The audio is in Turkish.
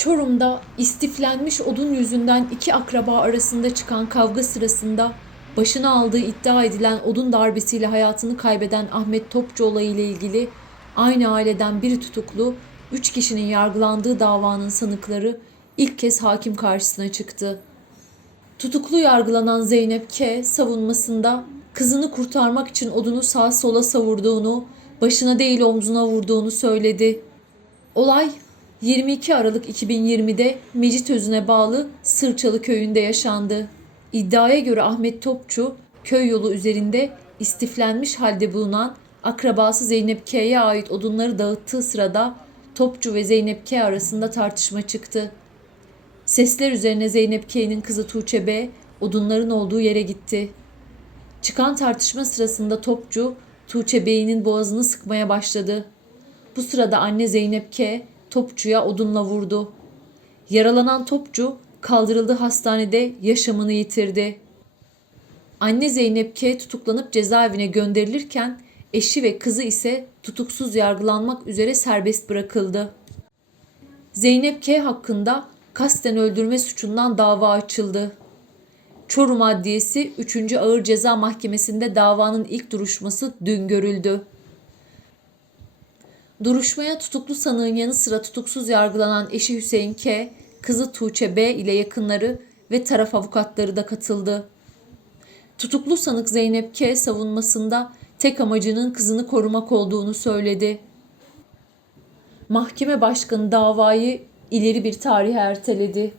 Çorum'da istiflenmiş odun yüzünden iki akraba arasında çıkan kavga sırasında başına aldığı iddia edilen odun darbesiyle hayatını kaybeden Ahmet Topçu olayı ile ilgili aynı aileden biri tutuklu, üç kişinin yargılandığı davanın sanıkları ilk kez hakim karşısına çıktı. Tutuklu yargılanan Zeynep K. savunmasında kızını kurtarmak için odunu sağa sola savurduğunu, başına değil omzuna vurduğunu söyledi. Olay 22 Aralık 2020'de Mecitözü'ne bağlı Sırçalı köyünde yaşandı. İddiaya göre Ahmet Topçu köy yolu üzerinde istiflenmiş halde bulunan akrabası Zeynep K'ye ait odunları dağıttığı sırada Topçu ve Zeynep K arasında tartışma çıktı. Sesler üzerine Zeynep K'nin kızı Tuğçe B odunların olduğu yere gitti. Çıkan tartışma sırasında Topçu Tuğçe Bey'in boğazını sıkmaya başladı. Bu sırada anne Zeynep K. Topçu'ya odunla vurdu. Yaralanan Topçu kaldırıldığı hastanede yaşamını yitirdi. Anne Zeynep K. tutuklanıp cezaevine gönderilirken eşi ve kızı ise tutuksuz yargılanmak üzere serbest bırakıldı. Zeynep K. hakkında kasten öldürme suçundan dava açıldı. Çorum Adliyesi 3. Ağır Ceza Mahkemesi'nde davanın ilk duruşması dün görüldü. Duruşmaya tutuklu sanığın yanı sıra tutuksuz yargılanan eşi Hüseyin K, kızı Tuğçe B ile yakınları ve taraf avukatları da katıldı. Tutuklu sanık Zeynep K savunmasında tek amacının kızını korumak olduğunu söyledi. Mahkeme başkanı davayı ileri bir tarihe erteledi.